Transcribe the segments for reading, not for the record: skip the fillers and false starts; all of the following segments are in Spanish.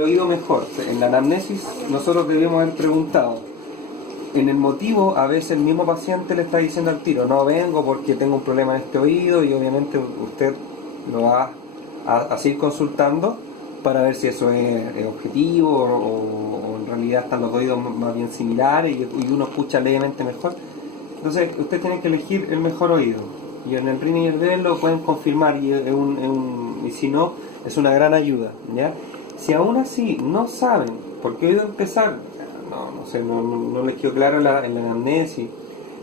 el oído mejor. En la anamnesis nosotros debemos haber preguntado. En el motivo, a veces el mismo paciente le está diciendo al tiro, no vengo porque tengo un problema en este oído, y obviamente usted lo va a seguir consultando para ver si eso es objetivo o en realidad están los oídos más bien similares y uno escucha levemente mejor. Entonces usted tiene que elegir el mejor oído, y en el RINI y el BEL lo pueden confirmar, y y si no, es una gran ayuda, ¿ya? Si aún así no saben por qué oído empezar, no sé, no les quedó claro en la anamnesis,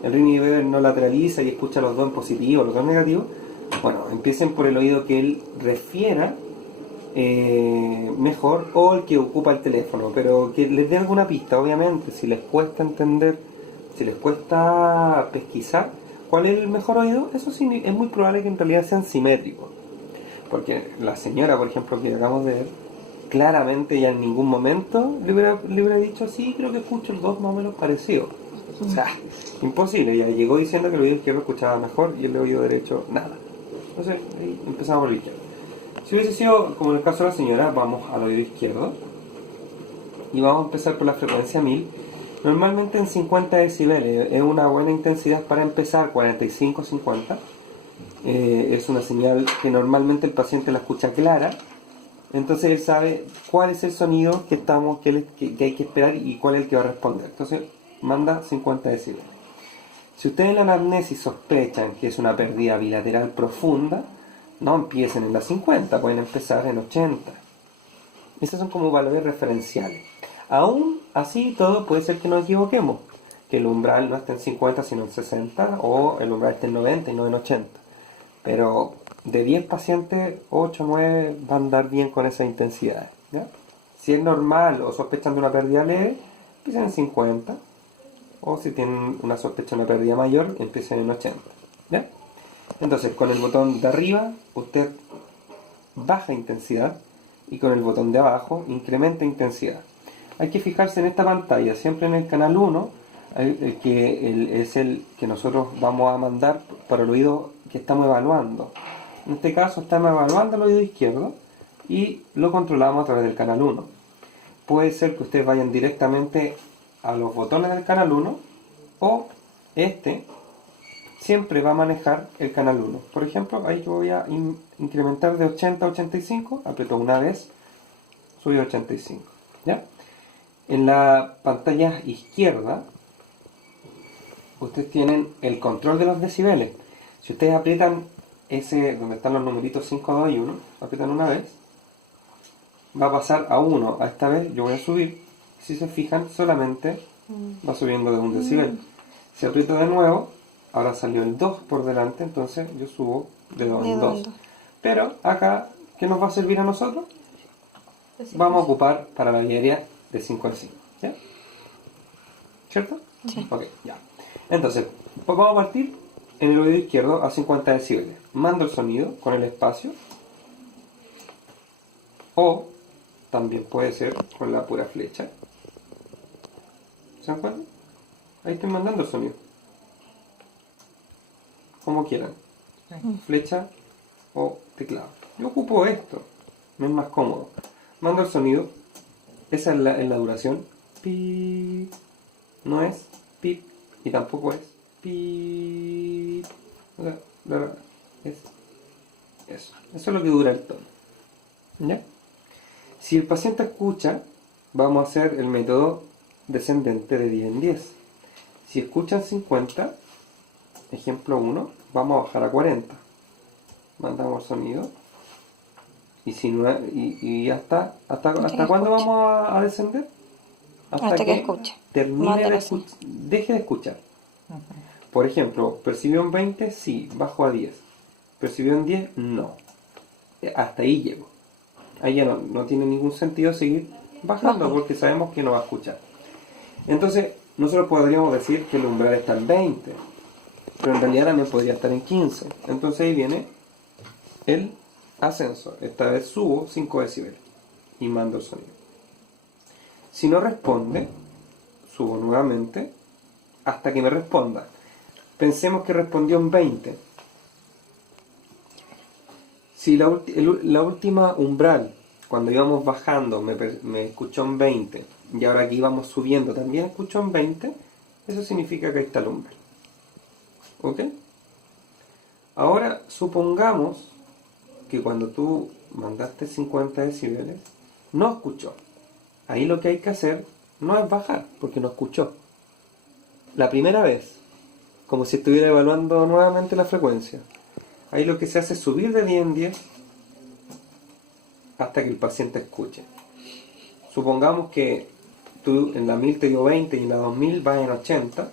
el RINI y el BEL no lateraliza y escucha los dos en positivo, los dos en negativo, bueno, empiecen por el oído que él refiera mejor, o el que ocupa el teléfono, pero que les dé alguna pista. Obviamente, si les cuesta entender, si les cuesta pesquisar cuál es el mejor oído, eso sí es muy probable que en realidad sean simétricos, porque la señora, por ejemplo, que acabamos de ver, claramente ya en ningún momento le hubiera dicho, sí, creo que escucho los dos más o menos parecidos. O sea, imposible. Ya llegó diciendo que el oído izquierdo escuchaba mejor y el oído derecho nada. Entonces ahí empezamos por el izquierdo. Si hubiese sido como en el caso de la señora, vamos al oído izquierdo y vamos a empezar por la frecuencia 1000. Normalmente en 50 decibeles es una buena intensidad para empezar. 45-50 es una señal que normalmente el paciente la escucha clara, entonces él sabe cuál es el sonido que hay que esperar y cuál es el que va a responder. Entonces manda 50 decibeles. Si ustedes en la anamnesis sospechan que es una pérdida bilateral profunda, no empiecen en la 50, pueden empezar en 80. Esos son como valores referenciales. Aún así, todo puede ser que nos equivoquemos, que el umbral no esté en 50 sino en 60, o el umbral esté en 90 y no en 80. Pero de 10 pacientes, 8 o 9 van a andar bien con esa intensidad, ¿ya? Si es normal o sospechan de una pérdida leve, empiecen en 50. O si tienen una sospecha de una pérdida mayor, empiecen en 80, ¿ya? Entonces, con el botón de arriba, usted baja intensidad, y con el botón de abajo, incrementa intensidad. Hay que fijarse en esta pantalla, siempre en el canal 1, es el que nosotros vamos a mandar para el oído que estamos evaluando. En este caso, estamos evaluando el oído izquierdo y lo controlamos a través del canal 1. Puede ser que ustedes vayan directamente a los botones del canal 1, o siempre va a manejar el canal 1. Por ejemplo, ahí yo voy a incrementar de 80 a 85, aprieto una vez, subí a 85, ¿ya? En la pantalla izquierda, ustedes tienen el control de los decibeles. Si ustedes aprietan ese, donde están los numeritos 5, 2 y 1, aprietan una vez, va a pasar a 1. A esta vez yo voy a subir. Si se fijan, solamente va subiendo de 1 decibel. Si aprieto de nuevo, ahora salió el 2 por delante, entonces yo subo de 2 en 2. Pero acá, ¿qué nos va a servir a nosotros? Vamos a ocupar para la diaria de 5 en 5, ¿ya? ¿Cierto? Sí. Ok, ya. Entonces, pues vamos a partir en el oído izquierdo a 50 decibeles. Mando el sonido con el espacio, o también puede ser con la pura flecha. ¿Se dan cuenta? Ahí estoy mandando el sonido. Como quieran. Flecha o teclado. Yo ocupo esto. Me es más cómodo. Mando el sonido. Esa es la duración. Pip. No es pip. Y tampoco es pip. O sea, es eso. Eso es lo que dura el tono. ¿Ya? Si el paciente escucha, vamos a hacer el método descendente de 10 en 10. Si escuchan 50, ejemplo 1, vamos a bajar a 40. Mandamos el sonido. Y si no, y hasta cuándo vamos a descender? Hasta que escuche. Termine deje de escuchar. Por ejemplo, ¿percibió en 20? Sí, bajo a 10. ¿Percibió en 10? No. Hasta ahí llego. Ahí ya no tiene ningún sentido seguir bajando, porque sabemos que no va a escuchar. Entonces, nosotros podríamos decir que el umbral está en 20, pero en realidad también podría estar en 15. Entonces ahí viene el ascenso. Esta vez subo 5 decibeles y mando el sonido. Si no responde, subo nuevamente hasta que me responda. Pensemos que respondió en 20. Si la última umbral cuando íbamos bajando me escuchó en 20 y ahora que íbamos subiendo también escuchó en 20, eso significa que ahí está el umbral. ¿Ok? Ahora supongamos que cuando tú mandaste 50 decibeles no escuchó. Ahí lo que hay que hacer no es bajar, porque no escuchó. La primera vez, como si estuviera evaluando nuevamente la frecuencia. Ahí lo que se hace es subir de 10 en 10 hasta que el paciente escuche. Supongamos que tú en la 1000 te dio 20 y en la 2000 vas en 80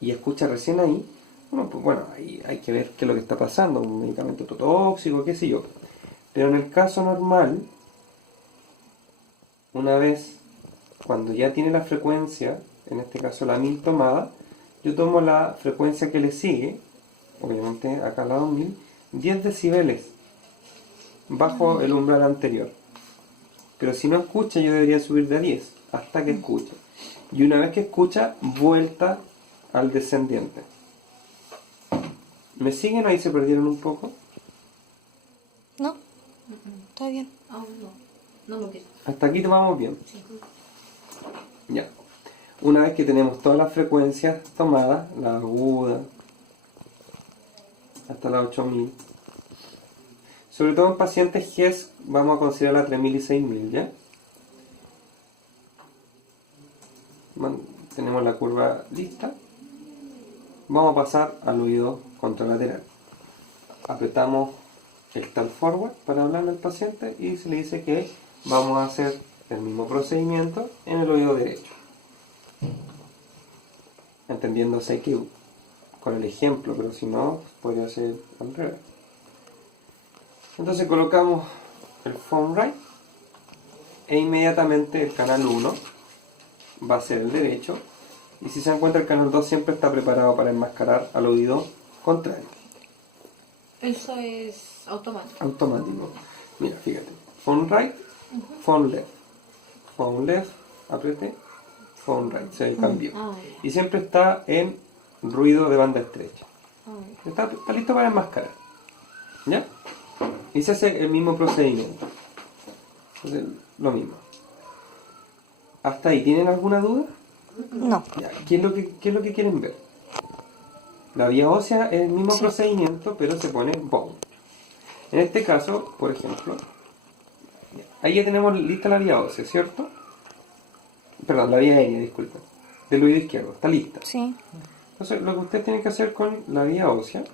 y escucha recién ahí. Bueno, pues bueno, ahí hay que ver qué es lo que está pasando, un medicamento tóxico, qué sé yo. Pero en el caso normal, una vez cuando ya tiene la frecuencia, en este caso la 1000 tomada, yo tomo la frecuencia que le sigue, obviamente acá la 2000, 10 decibeles bajo el umbral anterior. Pero si no escucha, yo debería subir de a 10 hasta que escuche. Y una vez que escucha, vuelta al descendiente. ¿Me siguen o ahí se perdieron un poco? No, está bien. Aún no lo quiero. Hasta aquí vamos bien. Sí. Ya. Una vez que tenemos todas las frecuencias tomadas, la aguda, hasta la 8000. Sobre todo en pacientes GES vamos a considerar la 3000 y 6000, ¿ya? Tenemos la curva lista. Vamos a pasar al oído contralateral. Apretamos el tal forward para hablarle al paciente y se le dice que vamos a hacer el mismo procedimiento en el oído derecho. Entendiéndose que con el ejemplo, pero si no, podría ser al revés. Entonces colocamos el phone right e inmediatamente el canal 1 va a ser el derecho, y si se encuentra el canal 2 siempre está preparado para enmascarar al oído contrario. Eso es automático. Automático. Mira, fíjate. Phone right, phone left. Phone left, apriete, phone right. Se cambió. Y siempre está en ruido de banda estrecha. Está listo para enmascarar. ¿Ya? Y se hace el mismo procedimiento. Entonces, lo mismo. ¿Hasta ahí tienen alguna duda? No. Ya, ¿qué es lo que quieren ver? La vía ósea es el mismo procedimiento, pero se pone bone. En este caso, por ejemplo, ahí ya tenemos lista la vía ósea, ¿cierto? Perdón, la vía aérea, disculpa. Del oído izquierdo, está lista. Sí. Entonces, lo que ustedes tienen que hacer con la vía ósea,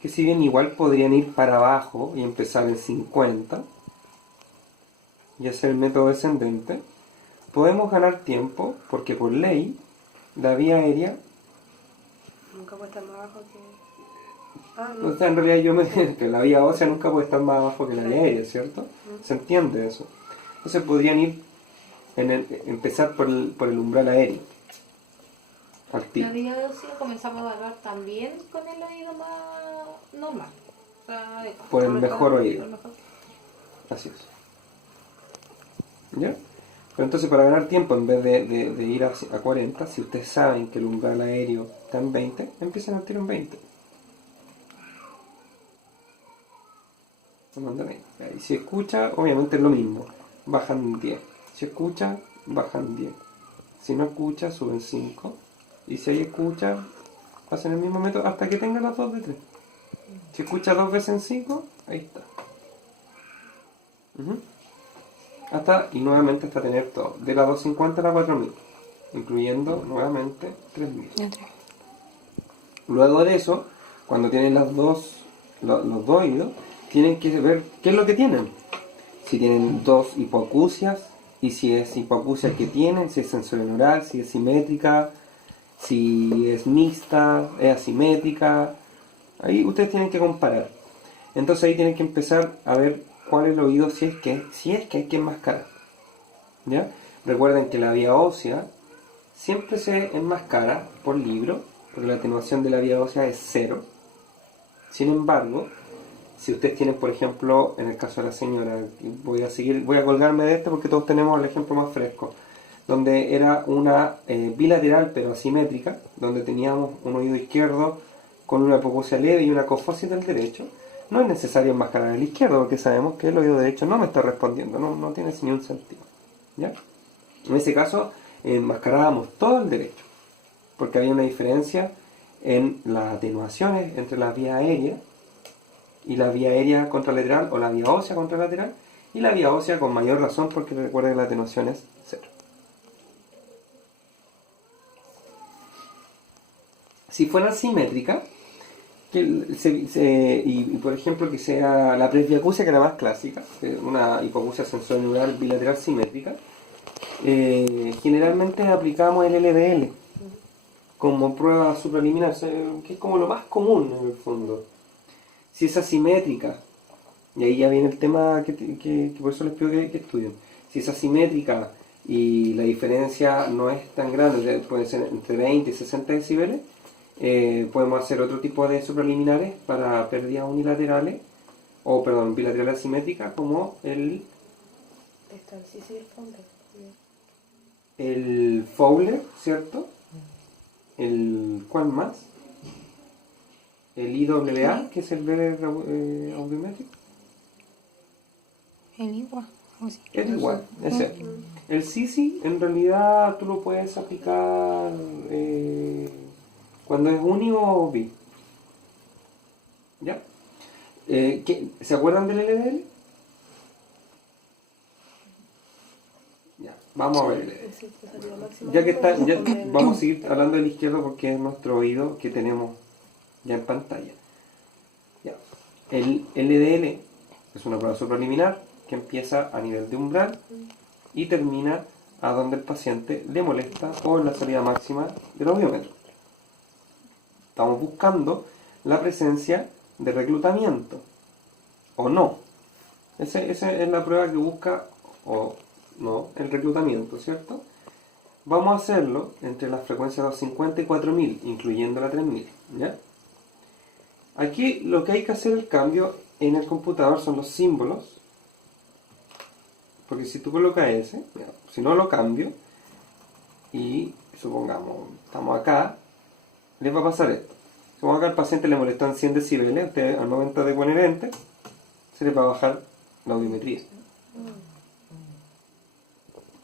que si bien igual podrían ir para abajo y empezar en 50 y hacer el método descendente, podemos ganar tiempo porque por ley la vía aérea Nunca puede estar más abajo que... o sea, en realidad que la vía ósea nunca puede estar más abajo que la vía aérea, ¿cierto? ¿Se entiende eso? Entonces podrían ir empezar por el umbral aéreo al La tiro. vía ósea comenzamos a evaluar también con el oído más normal. O sea, Por el mejor oído. el mejor. Así es. ¿Ya? Pero entonces para ganar tiempo, en vez de ir a 40, si ustedes saben que el umbral aéreo está en 20, empiecen al tiro en 20. Y si escucha, obviamente es lo mismo. Bajan 10. Si escucha, bajan 10. Si no escucha, suben 5. Y si ahí escucha, hacen el mismo método hasta que tengan las 2 de 3. Si escucha 2 veces en 5, ahí está. Hasta, y nuevamente hasta tener todo. De la 250 a la 4000. Incluyendo nuevamente 3000. Luego de eso, cuando tienen los dos oídos, tienen que ver qué es lo que tienen. Si tienen dos hipoacusias, y si es hipoacusia que tienen, si es sensorineural, si es simétrica, si es mixta, es asimétrica. Ahí ustedes tienen que comparar. Entonces ahí tienen que empezar a ver cuál es el oído si es que hay que enmascarar. ¿Ya? Recuerden que la vía ósea siempre se enmascara por libro, porque la atenuación de la vía ósea es 0. Sin embargo, si ustedes tienen, por ejemplo, en el caso de la señora, voy a colgarme de este porque todos tenemos el ejemplo más fresco, donde era una bilateral pero asimétrica, donde teníamos un oído izquierdo con una hipoacusia leve y una cofosis del derecho. No es necesario enmascarar el izquierdo porque sabemos que el oído derecho no me está respondiendo, no tiene ni un sentido. ¿Ya? En ese caso, enmascarábamos todo el derecho, porque había una diferencia en las atenuaciones entre la vía aérea y la vía aérea contralateral o la vía ósea contralateral y la vía ósea con mayor razón porque recuerden que la atenuación es 0. Si fuera simétrica, y por ejemplo que sea la presbiacusia, que era más clásica, que es una hipoacusia sensorineural bilateral simétrica, generalmente aplicamos el LDL como prueba supraliminar, que es como lo más común en el fondo. Si es asimétrica, y ahí ya viene el tema que por eso les pido que estudien, si es asimétrica y la diferencia no es tan grande, puede ser entre 20 y 60 decibeles, podemos hacer otro tipo de supraliminares para pérdidas unilaterales, bilaterales asimétricas, como el Fowler, ¿cierto? ¿Cuál más? El IAA, que es el Better Audiometric. El igual. Es igual, es él. El Sisi en realidad tú lo puedes aplicar cuando es uni o bi. ¿Ya? ¿Se acuerdan del LDL? Ya, vamos a ver el LDL. Ya que vamos a seguir hablando del izquierdo porque es nuestro oído que tenemos ya en pantalla. Ya. El LDL es una prueba supraliminar que empieza a nivel de umbral y termina a donde el paciente le molesta o en la salida máxima del audiómetro. Estamos buscando la presencia de reclutamiento o no. Esa es la prueba que busca o no el reclutamiento, ¿cierto? Vamos a hacerlo entre las frecuencias 250 y 4000, incluyendo la 3000, ¿ya? Aquí lo que hay que hacer el cambio en el computador son los símbolos, porque si tú colocas ese, si no lo cambio y supongamos estamos acá, les va a pasar esto. Supongamos que al paciente le molestan 100 decibeles, usted al momento de poner enter se le va a bajar la audiometría,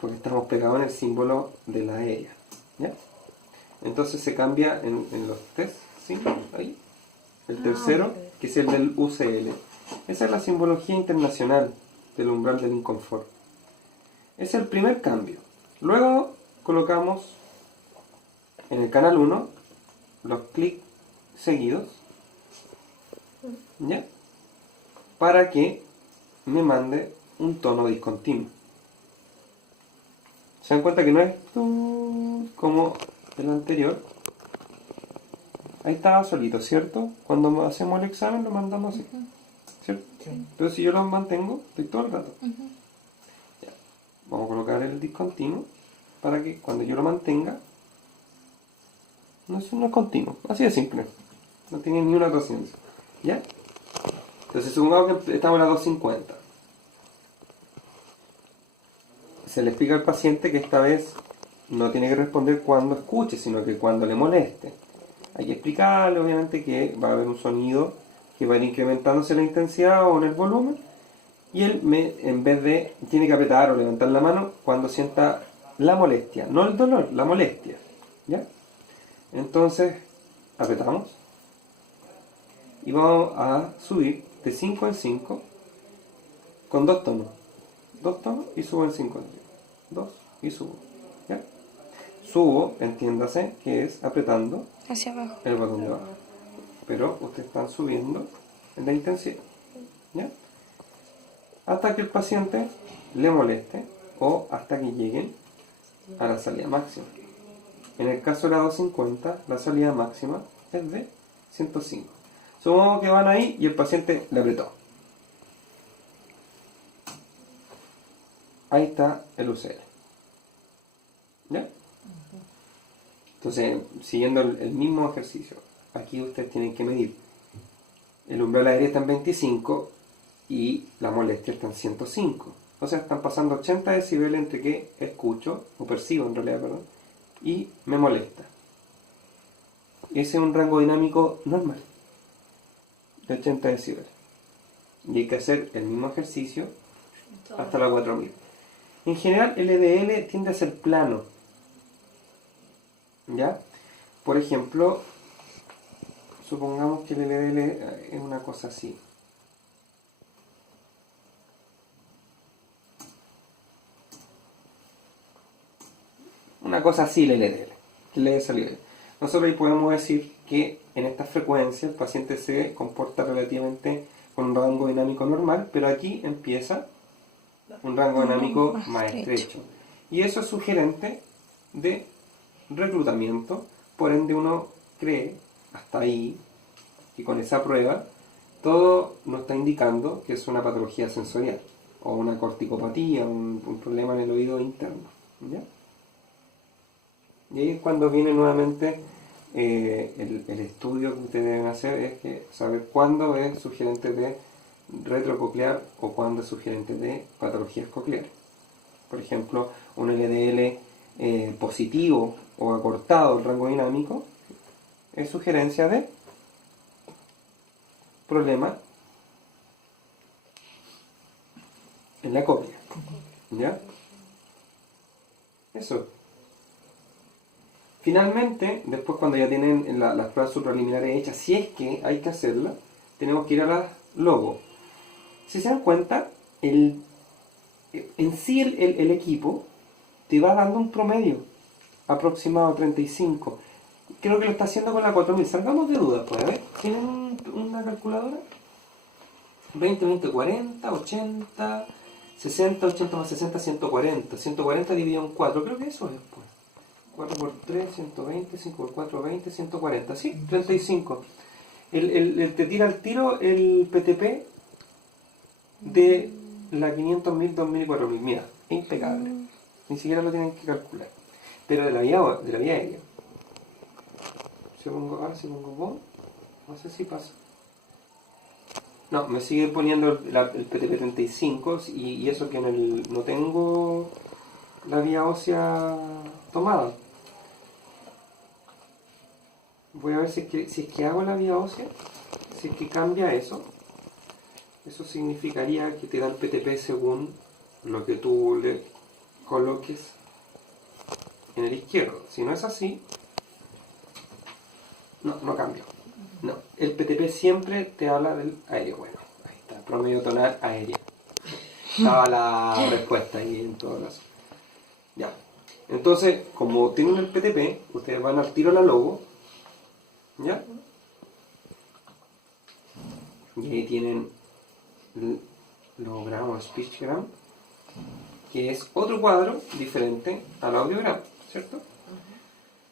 porque estamos pegados en el símbolo de la aérea, ¿ya? Entonces se cambia en los test símbolos ahí. El tercero, que es el del UCL. Esa es la simbología internacional del umbral del inconfort. Es el primer cambio. Luego colocamos en el canal 1 los clics seguidos, ¿ya? Para que me mande un tono discontinuo. Se dan cuenta que no es como el anterior. Ahí estaba solito, ¿cierto? Cuando hacemos el examen lo mandamos así, ¿cierto? Sí. Pero si yo lo mantengo, estoy todo el rato. Ya. Vamos a colocar el discontinuo para que cuando yo lo mantenga no es continuo. Así de simple. No tiene ni una resistencia. ¿Ya? Entonces supongamos que estamos en la 250. Se le explica al paciente que esta vez no tiene que responder cuando escuche, sino que cuando le moleste. Hay que explicarle, obviamente, que va a haber un sonido que va a ir incrementándose la intensidad o en el volumen, y él, en vez de, tiene que apretar o levantar la mano cuando sienta la molestia, no el dolor, la molestia. ¿Ya? Entonces, apretamos y vamos a subir de 5 en 5 con 2 tonos. 2 tonos y subo en 5 en 5. 2 y subo. ¿Ya? Subo, entiéndase, que es apretando Hacia abajo. el botón de abajo. Pero ustedes están subiendo en la intensidad. ¿Ya? Hasta que el paciente le moleste o hasta que lleguen a la salida máxima. En el caso de la 250, la salida máxima es de 105. Supongamos que van ahí y el paciente le apretó. Ahí está el UCL. ¿Ya? Entonces, siguiendo el mismo ejercicio, aquí ustedes tienen que medir. El umbral aéreo está en 25 y la molestia está en 105. O sea, están pasando 80 decibeles entre que escucho, o percibo en realidad, perdón, y me molesta. Ese es un rango dinámico normal, de 80 decibeles. Y hay que hacer el mismo ejercicio hasta la 4000. En general, el LDL tiende a ser plano. ¿Ya? Por ejemplo, supongamos que el LDL es una cosa así. Una cosa así el LDL. Que le salió bien. Nosotros ahí podemos decir que en esta frecuencia el paciente se comporta relativamente con un rango dinámico normal, pero aquí empieza un rango dinámico más estrecho. Y eso es sugerente de reclutamiento, por ende uno cree, hasta ahí, que con esa prueba, todo nos está indicando que es una patología sensorial, o una corticopatía, un problema en el oído interno. ¿Ya? Y ahí es cuando viene nuevamente el estudio que ustedes deben hacer, es que saber cuándo es sugerente de retrococlear o cuándo es sugerente de patologías cocleares. Por ejemplo, un LDL positivo o acortado el rango dinámico es sugerencia de problema en la cóclea. ¿Ya? Eso. Finalmente, después cuando ya tienen las pruebas supraliminares hechas, si es que hay que hacerlas, tenemos que ir a las logo. Si se dan cuenta, en sí el equipo te va dando un promedio aproximado a 35. Creo que lo está haciendo con la 4000. Salgamos de dudas, pues, a ver. ¿Tienen una calculadora? 20, 20, 40, 80, 60, 80 más 60, 140. 140 dividido en 4. Creo que eso es, pues. 4 por 3, 120, 5 por 4, 20, 140. Sí, 35. Te tira al tiro el PTP de la 500.000, 2.000 y 4.000. Mira, es impecable. Ni siquiera lo tienen que calcular. Pero de la vía aérea. Ahora si pongo vos, no sé si pasa. No, me sigue poniendo el PTP 35 y eso que no tengo la vía ósea tomada. Voy a ver si es que hago la vía ósea, si es que cambia eso. Eso significaría que te da el PTP según lo que tú le coloques en el izquierdo. Si no es así, no cambia. No, el PTP siempre te habla del aéreo. Bueno, ahí está, promedio tonal aéreo. Estaba la respuesta ahí en todo caso. Ya. Entonces, como tienen el PTP, ustedes van al tiro a la logo. ¿Ya? Y ahí tienen el logograma o speechgram, que es otro cuadro diferente al audiogram, ¿cierto?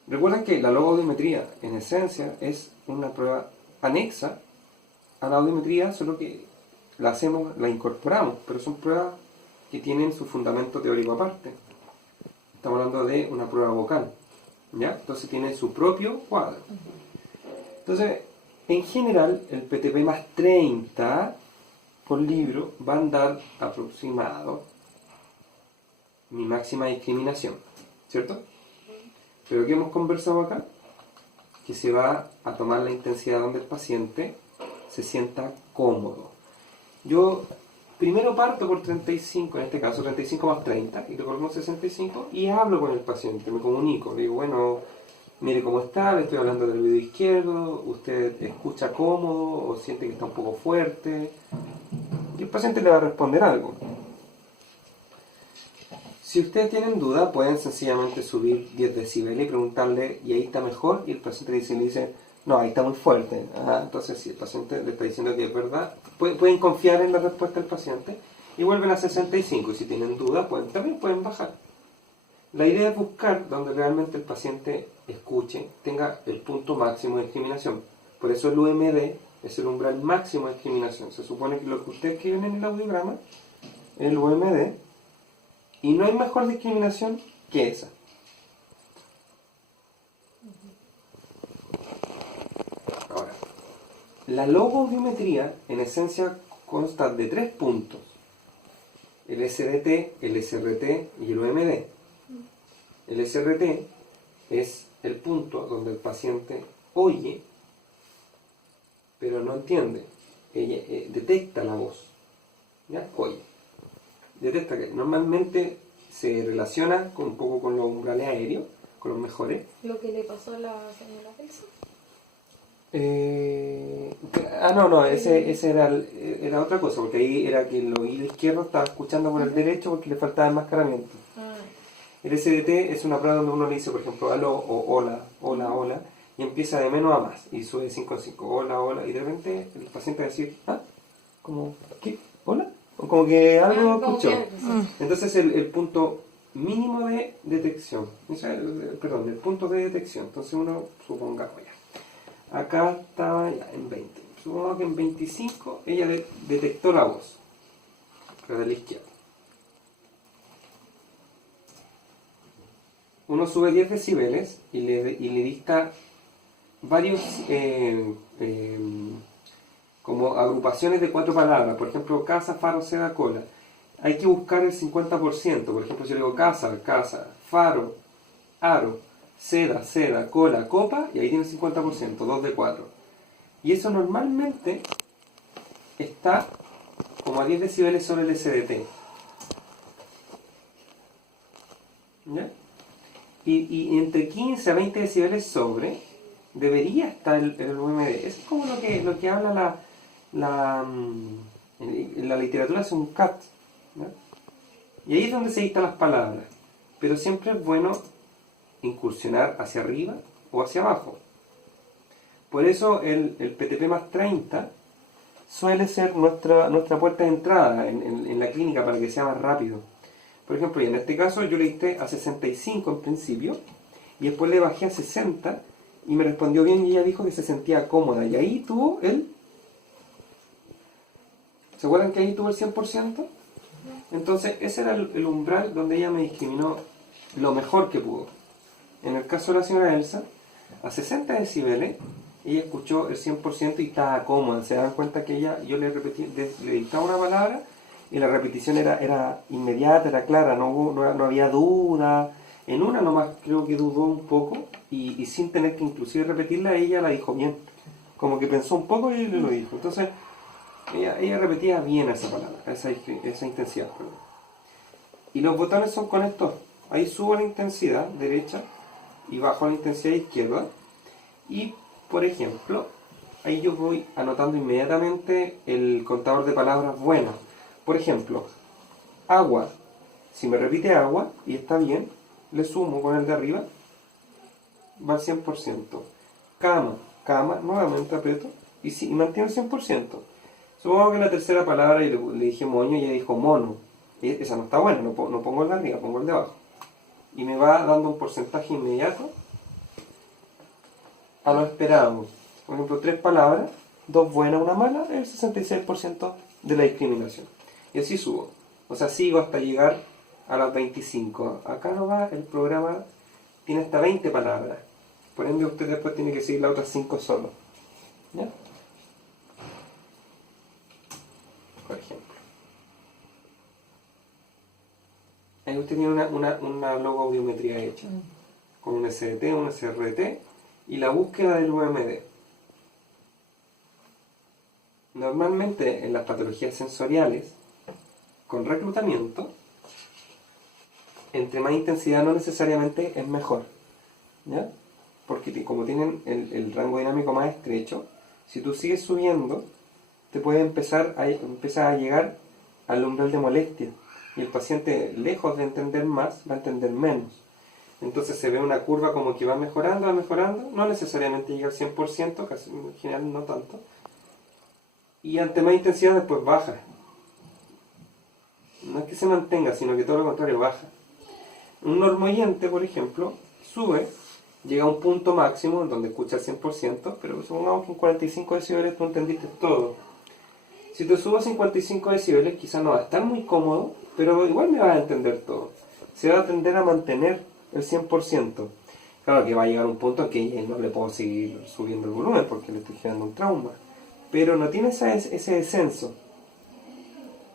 Recuerden que la logoaudiometría, en esencia, es una prueba anexa a la audiometría, solo que la incorporamos, pero son pruebas que tienen su fundamento teórico aparte. Estamos hablando de una prueba vocal, ¿ya? Entonces tiene su propio cuadro. Entonces, en general, el PTP más 30 por libro va a andar aproximado mi máxima discriminación, ¿cierto? Pero ¿qué hemos conversado acá? Que se va a tomar la intensidad donde el paciente se sienta cómodo. Yo primero parto por 35, en este caso 35 más 30, y le coloco 65 y hablo con el paciente, me comunico, le digo, bueno, mire cómo está, le estoy hablando del oído izquierdo, usted escucha cómodo o siente que está un poco fuerte, y el paciente le va a responder algo. Si ustedes tienen duda, pueden sencillamente subir 10 decibeles y preguntarle, ¿y ahí está mejor? Y el paciente le dice, no, ahí está muy fuerte. Entonces, si el paciente le está diciendo que es verdad, pueden confiar en la respuesta del paciente y vuelven a 65. Y si tienen duda, también pueden bajar. La idea es buscar donde realmente el paciente escuche, tenga el punto máximo de discriminación. Por eso el UMD es el umbral máximo de discriminación. Se supone que lo que ustedes escriben en el audiograma es el UMD, y no hay mejor discriminación que esa. Ahora, la logoaudiometría en esencia consta de 3 puntos: el SDT, el SRT y el UMD. El SRT es el punto donde el paciente oye, pero no entiende. Ella detecta la voz. ¿Ya? Oye. Detecta que normalmente se relaciona un poco con los umbrales aéreos, con los mejores. Lo que le pasó a la señora Elsa. No, ese era otra cosa, porque ahí era que el oído izquierdo estaba escuchando por el derecho porque le faltaba enmascaramiento. Ah, El SDT es una prueba donde uno le dice, por ejemplo, aló o hola, hola, hola, y empieza de menos a más, y sube de 5 en 5, hola, hola, y de repente el paciente va a decir, como, ¿qué? ¿Hola? O como que algo como escuchó. que- Entonces el punto mínimo de detección, perdón, el punto de detección, entonces uno suponga, ya, acá estaba ya en 20, supongo que en 25 ella detectó la voz, pero de la izquierda. Uno sube 10 decibeles y le dicta varios como agrupaciones de 4 palabras, por ejemplo, casa, faro, seda, cola. Hay que buscar el 50%, por ejemplo, si yo le digo casa, casa, faro, aro, seda, seda, cola, copa, y ahí tiene el 50%, 2 de 4. Y eso normalmente está como a 10 decibeles sobre el SDT. ¿Ya? Y entre 15 a 20 decibeles sobre debería estar el UMD. Es como lo que habla en la literatura, es un CAT, ¿no? Y ahí es donde se dictan las palabras, pero siempre es bueno incursionar hacia arriba o hacia abajo. Por eso el PTP más 30 suele ser nuestra puerta de entrada en la clínica para que sea más rápido. Por ejemplo, en este caso yo le dicté a 65 en principio y después le bajé a 60 y me respondió bien y ella dijo que se sentía cómoda. Y ahí tuvo ¿se acuerdan que ahí tuvo el 100%? Entonces ese era el umbral donde ella me discriminó lo mejor que pudo. En el caso de la señora Elsa, a 60 decibeles, ella escuchó el 100% y estaba cómoda. Se dan cuenta que yo le repetí, le dictaba una palabra y la repetición era inmediata, era clara, no había duda. En una nomás creo que dudó un poco y sin tener que inclusive repetirla, ella la dijo bien. Como que pensó un poco y lo dijo. Entonces, ella repetía bien esa palabra, esa intensidad. Perdón. Y los botones son con estos. Ahí subo la intensidad derecha y bajo la intensidad izquierda. Y, por ejemplo, ahí yo voy anotando inmediatamente el contador de palabras buenas. Por ejemplo, agua. Si me repite agua y está bien, le sumo con el de arriba, va al 100%. Cama, cama, nuevamente aprieto y mantiene el 100%. Supongo que la tercera palabra y le dije moño y ella dijo mono. Esa no está buena, no pongo el de arriba, pongo el de abajo. Y me va dando un porcentaje inmediato a lo esperado. Por ejemplo, 3 palabras, 2 buenas, una mala, el 66% de la discriminación. Y así subo. O sea, sigo hasta llegar a las 25. Acá no va, el programa tiene hasta 20 palabras. Por ende, usted después tiene que seguir las otras 5 solo. ¿Ya? Por ejemplo. Ahí usted tiene una logoaudiometría hecha. Con un SDT, un SRT y la búsqueda del UMD. Normalmente en las patologías sensoriales, con reclutamiento, entre más intensidad no necesariamente es mejor. ¿Ya? Porque como tienen el rango dinámico más estrecho, si tú sigues subiendo, te puede empezar a llegar al umbral de molestia. Y el paciente, lejos de entender más, va a entender menos. Entonces se ve una curva como que va mejorando, no necesariamente llega al 100%, casi en general no tanto. Y ante más intensidad después baja. No es que se mantenga, sino que todo lo contrario, baja. Un normoyente, por ejemplo, sube, llega a un punto máximo en donde escucha el 100%, pero supongamos que en 45 decibeles tú entendiste todo. Si te subo a 55 decibeles quizás no va a estar muy cómodo, pero igual me vas a entender todo. Se va a tender a mantener el 100%. Claro que va a llegar un punto en que no le puedo seguir subiendo el volumen porque le estoy generando un trauma. Pero no tiene ese descenso.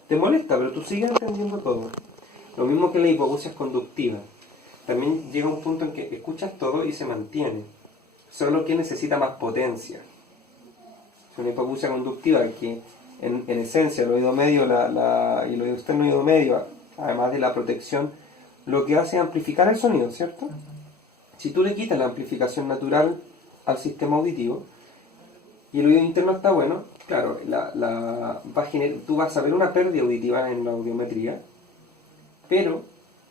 Te molesta, pero tú sigues entendiendo todo. Lo mismo que la hipoacusia conductiva. También llega un punto en que escuchas todo y se mantiene. Solo que necesita más potencia. Es una hipoacusia conductiva que en esencia el oído medio y el oído externo y el oído medio, además de la protección, lo que hace es amplificar el sonido, ¿cierto? Si tú le quitas la amplificación natural al sistema auditivo y el oído interno está bueno, claro, tú vas a ver una pérdida auditiva en la audiometría, pero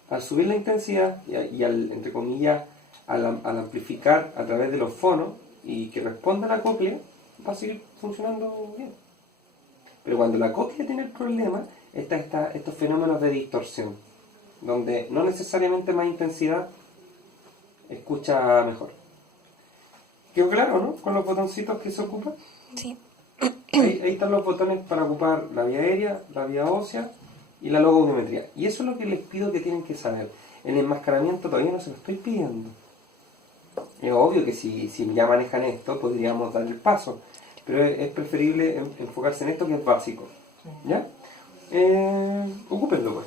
al subir la intensidad y al, entre comillas, al amplificar a través de los fonos y que responda a la cóclea, va a seguir funcionando bien. Pero cuando la cóclea tiene el problema, estos fenómenos de distorsión, donde no necesariamente más intensidad escucha mejor. ¿Quedó claro, no? Con los botoncitos que se ocupan. Sí. Ahí están los botones para ocupar la vía aérea, la vía ósea y la logoaudiometría. Y eso es lo que les pido que tienen que saber. El enmascaramiento todavía no se lo estoy pidiendo. Es obvio que si ya manejan esto, podríamos dar el paso. Pero es preferible enfocarse en esto que es básico. ¿Ya? Ocúpenlo pues.